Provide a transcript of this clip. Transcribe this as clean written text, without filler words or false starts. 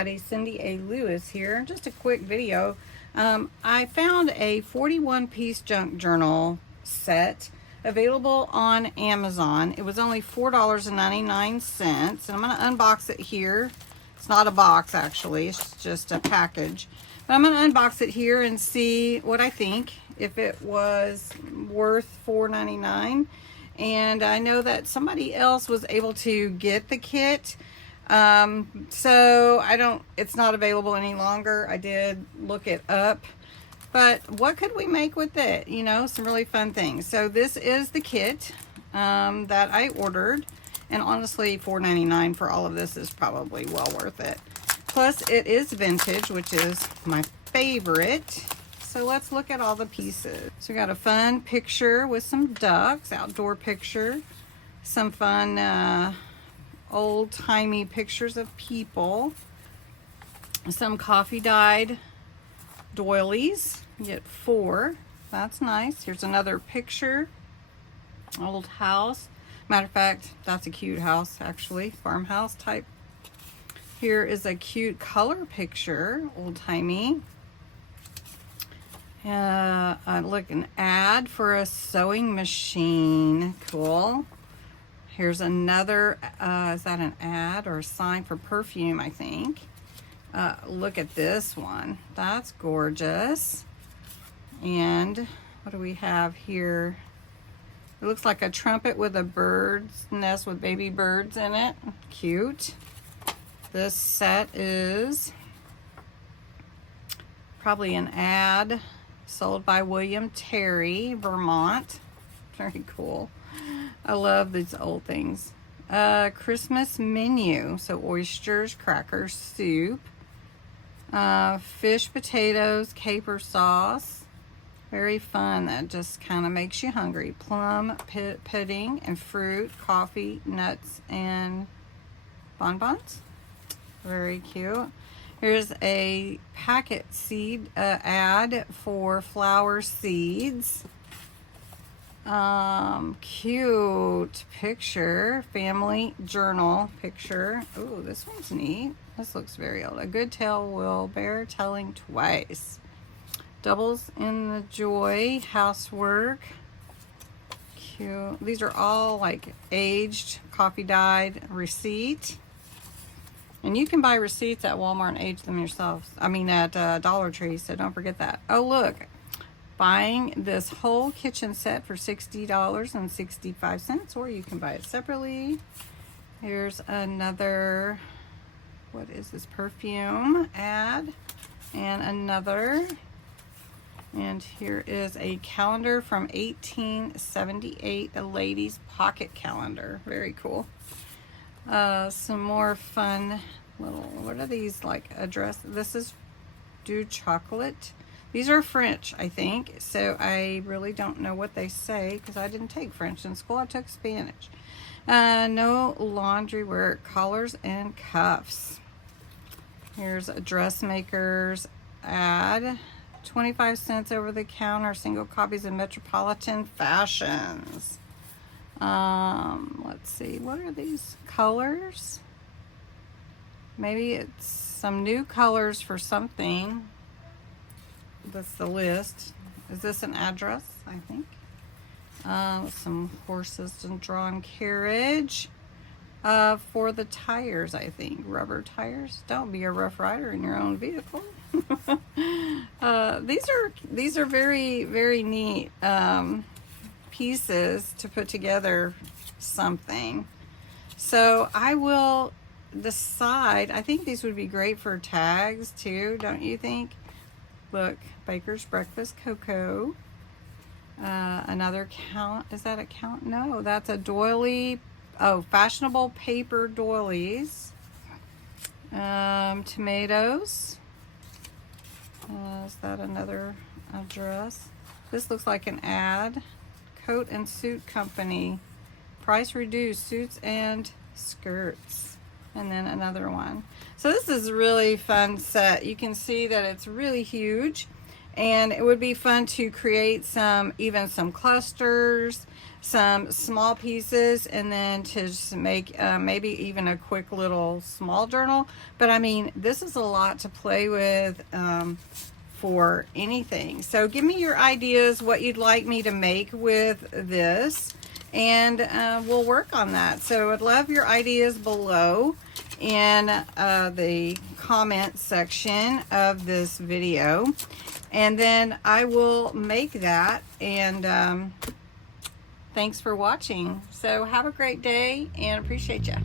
everybody, Cindy A. Lewis here. Just a quick video. I found a 41-piece junk journal set available on Amazon. It was only $4.99, and I'm going to unbox it here. It's not a box, actually. It's just a package. But I'm going to unbox it here and see what I think, if it was worth $4.99. And I know that somebody else was able to get the kit. So it's not available any longer. I did look it up, but what could we make with it? You know, some really fun things. So this is the kit, that I ordered, and honestly, $4.99 for all of this is probably well worth it. Plus it is vintage, which is my favorite. So let's look at all the pieces. So we got a fun picture with some ducks, outdoor picture, some fun, old-timey pictures of people, some coffee dyed doilies. You get 4. That's nice. Here's another picture, old house. Matter of fact, that's a cute house, actually, farmhouse type. Here is a cute color picture, old-timey. Look, an ad for a sewing machine. Cool. Here's another, is that an ad or a sign for perfume, I think. Look at this one. That's gorgeous. And what do we have here? It looks like a trumpet with a bird's nest with baby birds in it. Cute. This set is probably an ad sold by William Terry, Vermont. Very cool. I love these old things. Christmas menu. So oysters, crackers, soup, fish, potatoes, caper sauce. Very fun. That just kind of makes you hungry. Plum pudding and fruit, coffee, nuts, and bonbons. Very cute. Here's a packet seed ad for flower seeds. Cute picture, family journal picture. Oh, this one's neat. This looks very old. A good tale will bear telling twice. Doubles in the joy, housework. Cute. These are all like aged, coffee dyed receipt. And you can buy receipts at Walmart and age them yourselves. I mean at Dollar Tree, so don't forget that. Oh, look. Buying this whole kitchen set for $60.65, or you can buy it separately. Here's another, what is this, perfume ad, and another. And here is a calendar from 1878, a lady's pocket calendar. Very cool. Some more fun little, what are these, like address? This is Du Chocolat. These are French, I think, so I really don't know what they say because I didn't take French in school. I took Spanish. No laundry wear, collars and cuffs. Here's a dressmaker's ad. 25 cents over the counter, single copies of Metropolitan Fashions. Let's see, what are these colors? Maybe it's some new colors for something. That's the list. Is this an address? I think. Some horses and drawn carriage. For the tires, I think. Rubber tires. Don't be a rough rider in your own vehicle. These are very, very neat pieces to put together something. So I will decide. I think these would be great for tags too, don't you think? Look, Baker's Breakfast Cocoa. Another count. Is that a count? No, that's a doily. Oh, fashionable paper doilies. Tomatoes. Is that another address? This looks like an ad. Coat and Suit Company. Price reduced, suits and skirts. And then another one. So this is a really fun set. You can see that it's really huge. And it would be fun to create even some clusters, some small pieces, and then to just make maybe even a quick little small journal. But I mean, this is a lot to play with for anything. So give me your ideas, what you'd like me to make with this, and we'll work on that. So I'd love your ideas below in the comment section of this video, and then I will make that. And thanks for watching. So have a great day and appreciate you.